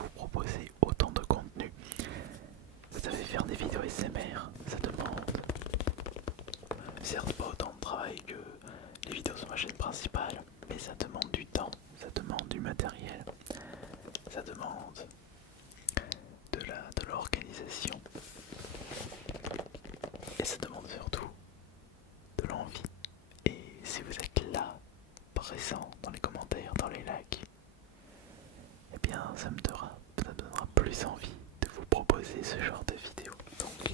vous proposer autant de contenu. Vous savez, faire des vidéos SMR, ça demande certes pas autant de travail que les vidéos sur ma chaîne principale, mais ça demande du temps, ça demande du matériel, ça demande de l'organisation et ça demande surtout de l'envie. Et si vous êtes là, présent dans les commentaires, dans les likes, eh bien ça me donnera plus envie de vous proposer ce genre de vidéos. Donc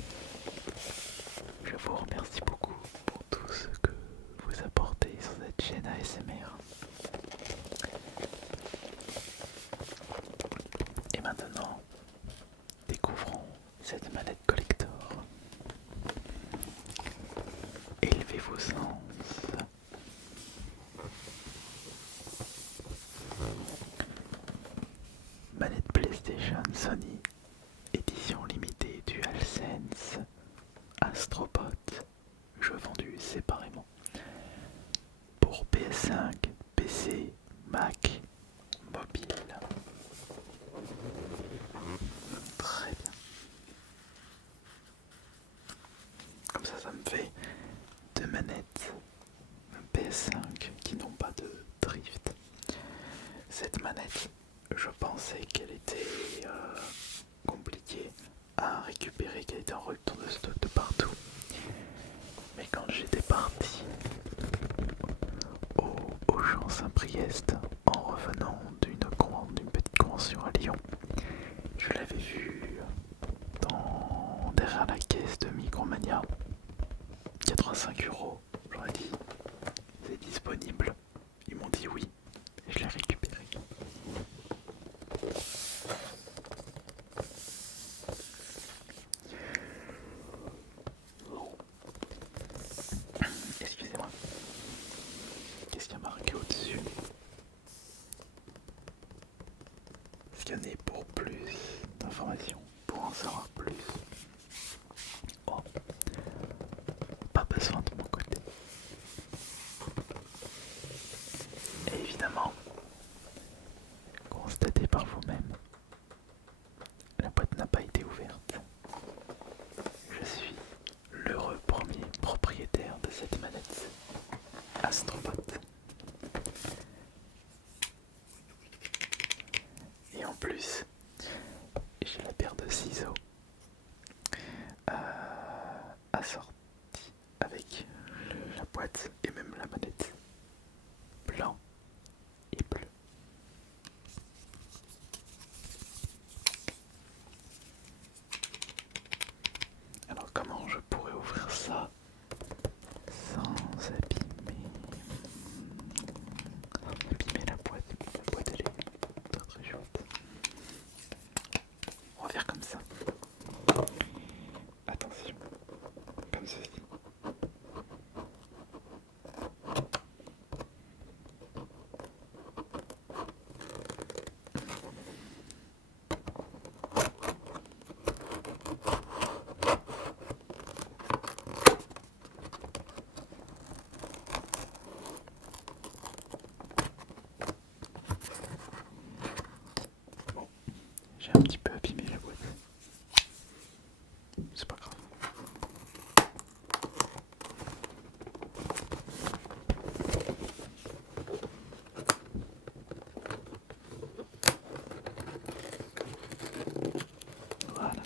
je vous remercie beaucoup pour tout ce que vous apportez sur cette chaîne ASMR. Et maintenant, découvrons cette manette collector. Élevez vos sens. Manette PlayStation Sony, édition limitée DualSense Astrobot, jeu vendu séparément pour PS5, PC, Mac, mobile. Très bien. Comme ça me fait deux manettes PS5 qui n'ont pas de drift. Cette manette, je pensais qu'elle était compliquée à récupérer, qu'elle était en rupture de stock de partout. Mais quand j'étais parti au Champ Saint-Priest en revenant d'une petite convention à Lyon, je l'avais vue derrière la caisse de Micromania, 85 €. J'aurais dit c'est disponible. Ils m'ont dit oui et je l'ai récupéré. Excusez-moi. Qu'est-ce qu'il y a marqué au-dessus? Est-ce qu'il y en a pour plus d'informations? Pour en savoir plus? Oh, pas besoin de mon côté. Et évidemment, constatez par vous-même, la boîte n'a pas été ouverte. Je suis l'heureux premier propriétaire de cette manette Astrobot. Et en plus, j'ai la paire de ciseaux assortie avec la boîte et même la manette blanc et bleu. Alors comment je pourrais ouvrir ça sans abîmer la boîte? La boîte elle est très très chouette. On va faire comme ça. Attention, comme ceci. Bon, j'ai un petit peu abîmé la boîte. C'est pas grave. Voilà.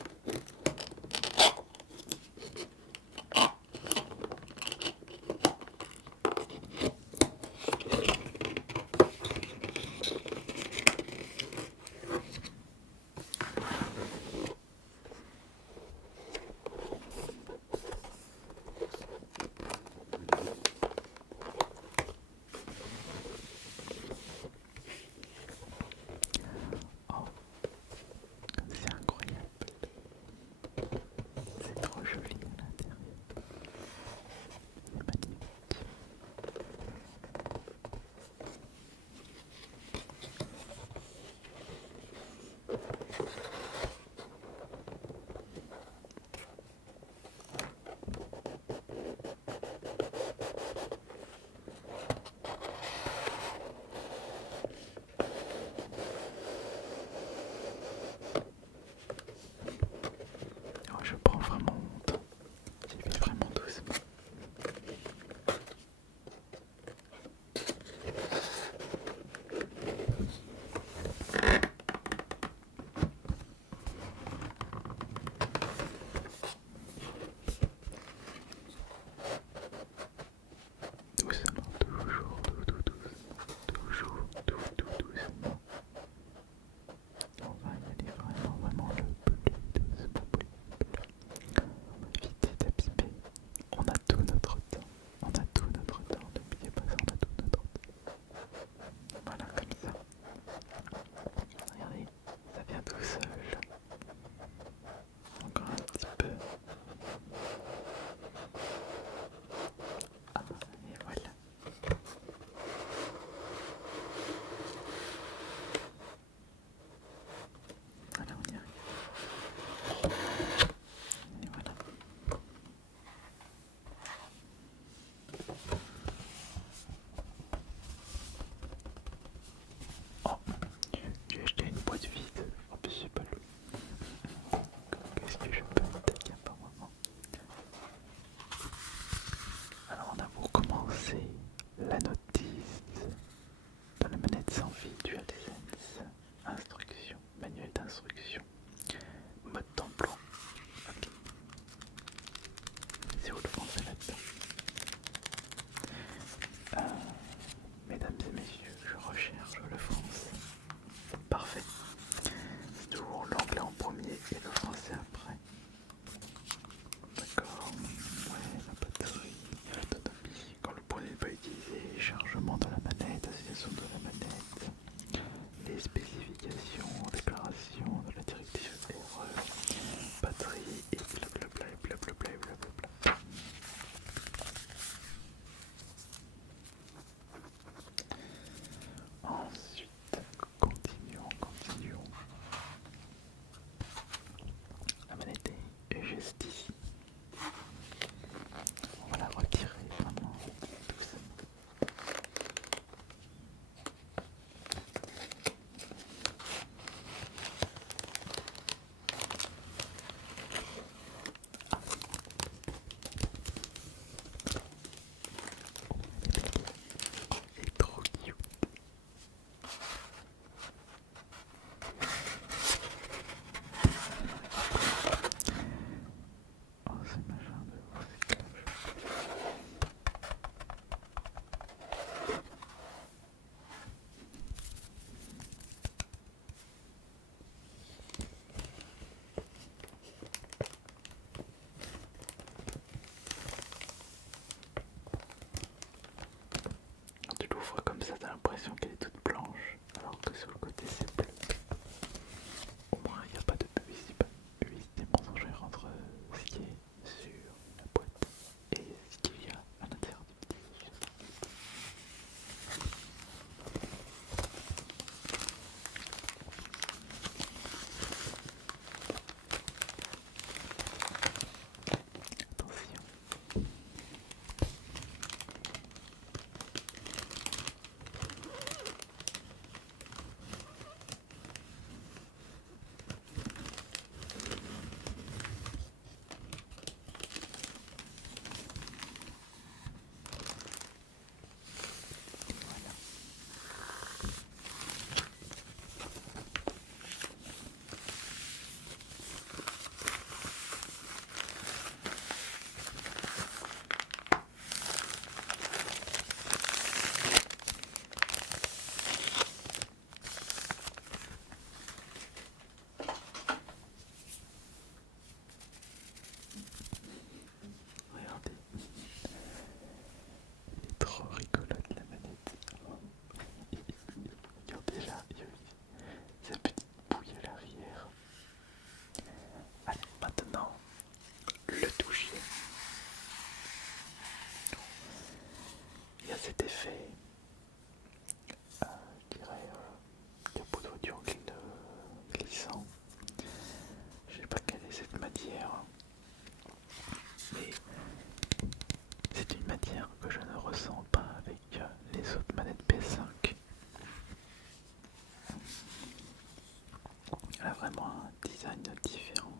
également un design différent.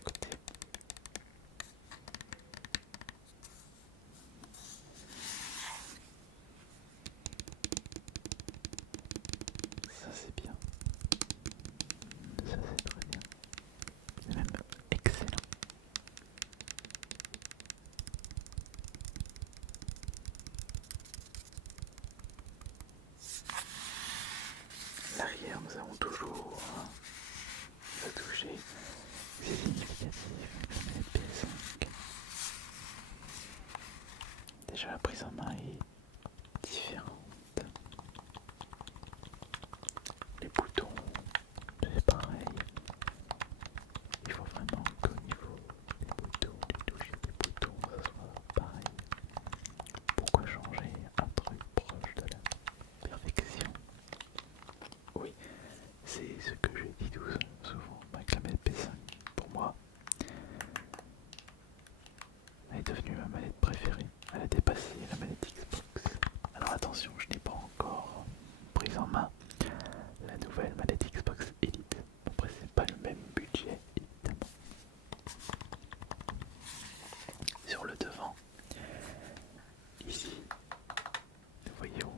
Écoutez. Ça c'est bien. Ça c'est très bien. C'est même excellent. L'arrière, nous avons toujours le toucher. C'est significatif avec la manette PS5. Déjà la prise en main est différente. Les boutons, c'est pareil. Il faut vraiment qu'au niveau des boutons, des touches des boutons, ça soit pareil. Pourquoi changer un truc proche de la perfection? Oui, c'est ce que je dis souvent avec la manette PS5. Pour moi, elle est devenue ma manette préférée. Elle a dépassé la manette Xbox. Alors attention, je n'ai pas encore pris en main la nouvelle manette Xbox Elite. Après, c'est pas le même budget, évidemment. Sur le devant, ici, nous voyons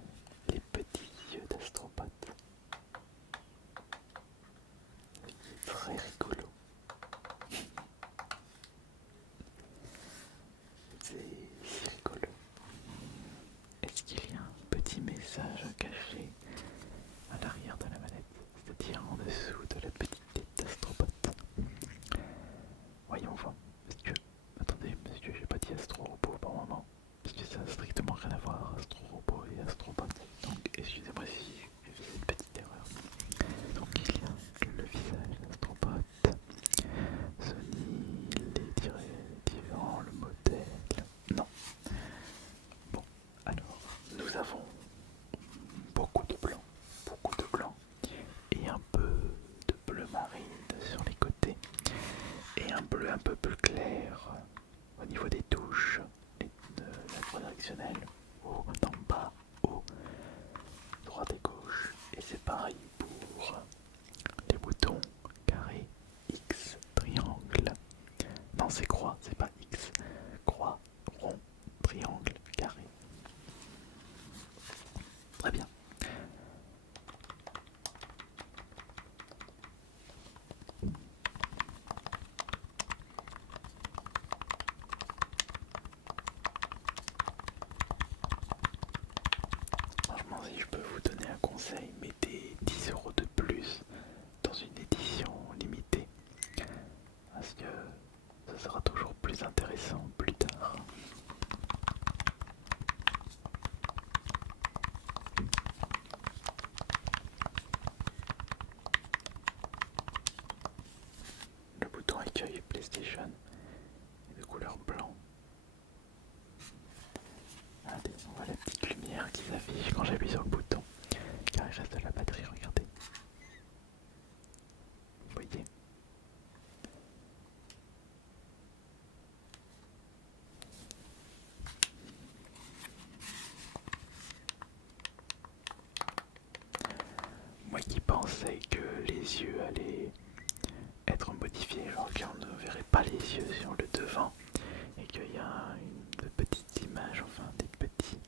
les petits yeux d'Astrobot. Très rigolo. C'est si rigolo. Est-ce qu'il y a un petit message caché à l'arrière de la manette, c'est-à-dire en dessous de la petite tête d'Astrobot? Voyons voir. Monsieur, attendez, monsieur, j'ai pas dit Astro Robot pour le moment, parce que ça n'a strictement rien à voir, Astro Robot et Astrobot. Donc, excusez-moi si j'ai fait une petite erreur. Donc, il y a le visage d'Astrobot, Sony, les différents, le modèle. Non. Bon, alors, nous avons beaucoup de blanc, et un peu de bleu marine sur les côtés, et un bleu un peu plus clair au niveau des touches et de la croix directionnelle, haut, en bas, haut, droite et gauche. Et c'est pareil pour les boutons carré, X, triangle. Non, c'est croix, c'est pas X. Croix, rond, triangle, carré. Très bien. Franchement, si je peux vous donner un conseil, mettez 10 € de plus dans une édition limitée, parce que ça sera toujours plus intéressant plus tard. Le bouton accueil PlayStation est de couleur blanc. Regardez, on voit la petite lumière qui s'affiche quand j'appuie sur le bouton, car il reste de la batterie, regardez. Vous voyez? Moi qui pensais que les yeux allaient être modifiés, genre qu'on ne verrait pas les yeux sur le devant, et qu'il y a une petite image, enfin des petits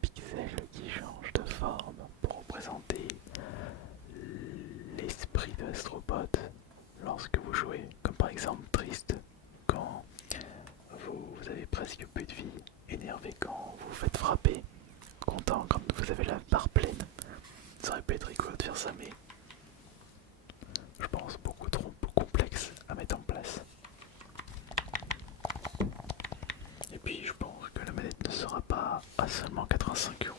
pixels qui changent de forme pour représenter l'esprit de l'Astrobot lorsque vous jouez, comme par exemple triste quand vous avez presque plus de vie, énervé quand vous vous faites frapper, content quand vous avez la barre pleine. Ça aurait pu être rigolo de faire ça, mais je pense beaucoup trop complexe à mettre en place. Et puis je pense que la manette ne sera pas à seulement 85 €.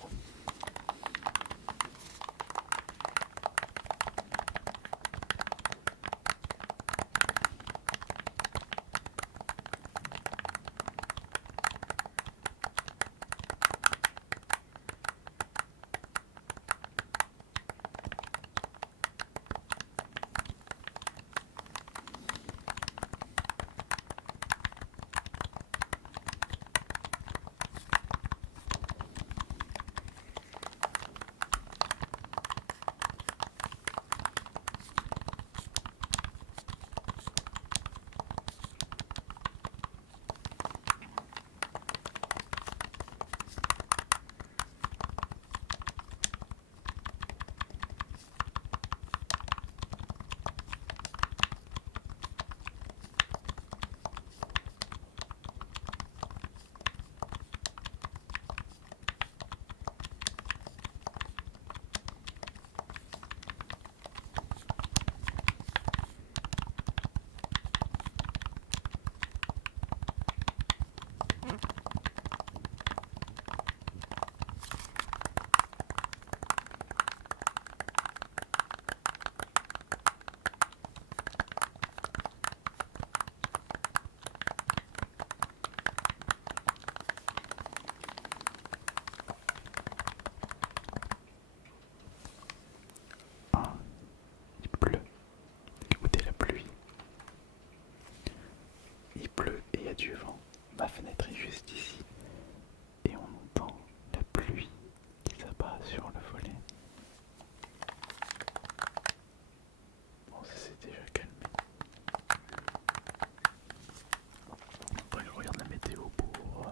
a du vent. Ma fenêtre est juste ici et on entend la pluie qui s'abat sur le volet. Bon, ça s'est déjà calmé. Après, je regarde la météo pour.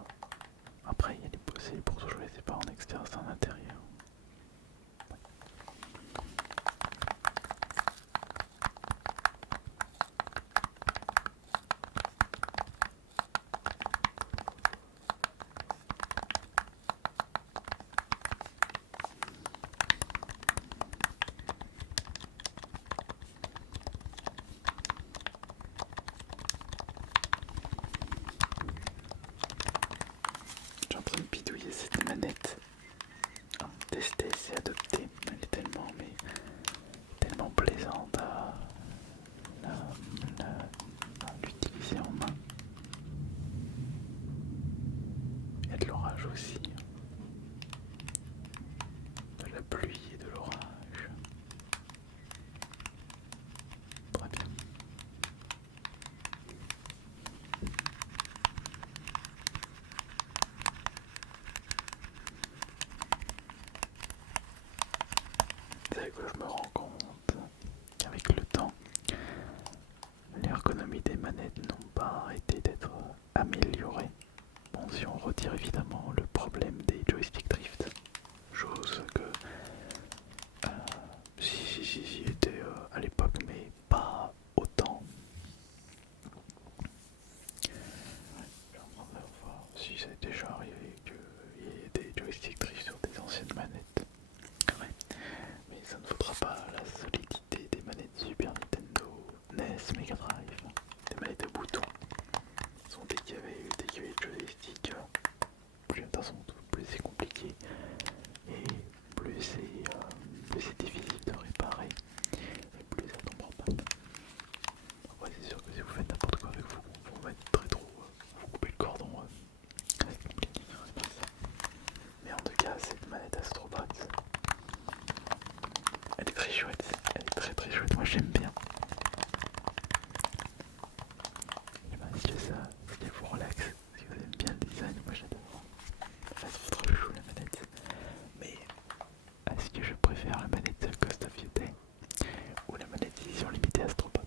Après, il y a les possibles pour jouer, c'est pas en extérieur, c'est en intérieur. J'ai en train de bidouiller cette manette. Tester, c'est adopter. Elle est tellement plaisante à l'utiliser en main. Il y a de l'orage aussi. De la pluie et de l'orage. Très bien. Vous savez que je me rends compte qu'avec le temps, l'ergonomie des manettes n'ont pas arrêté d'être améliorées. Bon, si on retire évidemment le problème des joystick drift, chose que j'y étais à l'époque, mais pas autant. Je suis en train de voir si ça est déjà arrivé qu'il y ait des joystick drift sur des anciennes manettes. Ouais. Mais ça ne vaudra pas la solidité des manettes Super Nintendo, NES, Mega Drive, des manettes à boutons. Dès qu'il y avait le joystick, plus attention, plus c'est compliqué et plus c'est difficile de réparer et plus ça tombe en panne. Après c'est sûr que si vous faites n'importe quoi avec vous mettre très trop, vous coupez le cordon, c'est compliqué de réparer ça. Mais en tout cas cette manette Astrobox, elle est très chouette, elle est très chouette, moi j'aime bien. Et ben si ça vous relaxe, si vous aimez bien le design, moi j'adore. Ça se trouve trop chou la manette. Mais est-ce que je préfère la manette Ghost of Yotei ou la manette édition limitée Astrobot?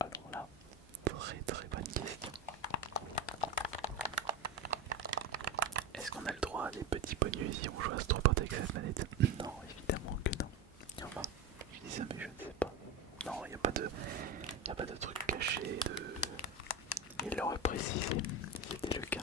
Alors là, très bonne question. Est-ce qu'on a le droit à des petits bonus si on joue Astrobot avec cette manette? Non, évidemment que non. Enfin, je dis ça mais je ne sais pas. Non, il n'y a pas de truc caché, il l'aurait précisé si c'était le cas.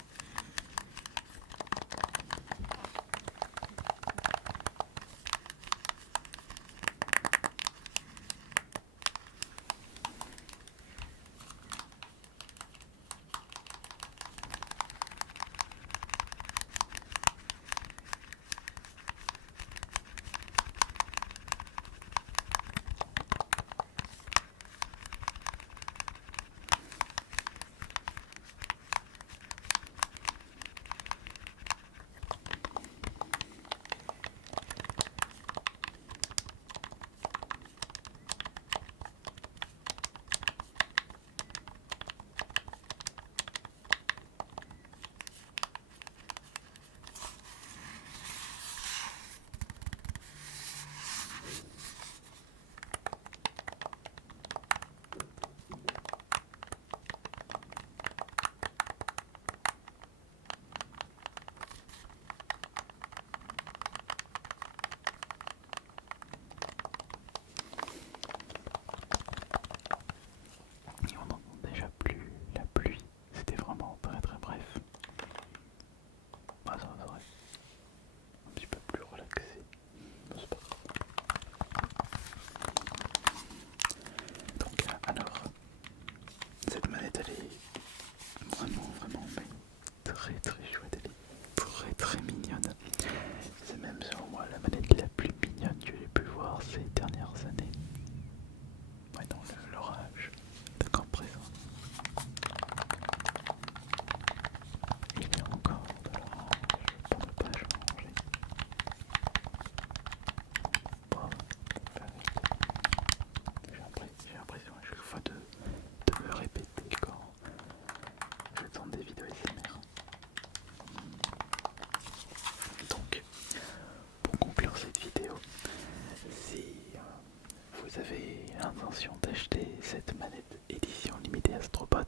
l'intention d'acheter cette manette édition limitée Astrobot,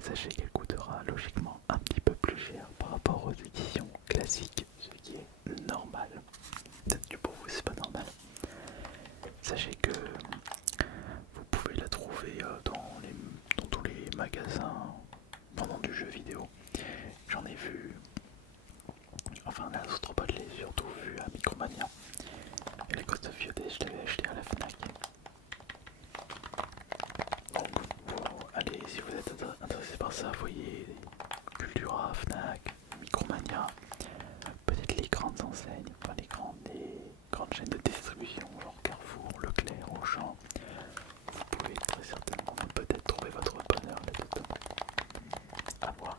sachez qu'elle coûtera logiquement un petit peu plus cher par rapport aux éditions classiques, ce qui est normal. Peut-être que pour vous c'est pas normal. Sachez que vous pouvez la trouver dans tous les magasins pendant du jeu vidéo. J'en ai vu, enfin la Astrobot, je l'ai surtout vu à Micromania. Et les Ghost of Yodé, je l'avais acheté à la Fnac. Donc, allez, si vous êtes intéressé par ça, voyez Cultura, Fnac, Micromania, peut-être les grandes enseignes, enfin les grandes chaînes de distribution, genre Carrefour, Leclerc, Auchan. Vous pouvez très certainement peut-être trouver votre bonheur là-dedans. À voir.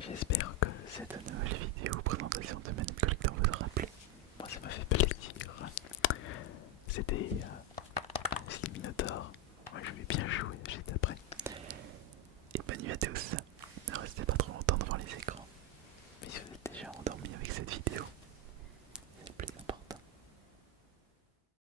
J'espère que cette nouvelle vidéo présentation de manette collector vous aura plu. Moi ça m'a fait plaisir. C'était Sliminotaur. Moi je vais bien jouer, j'étais après. Et bonne nuit à tous.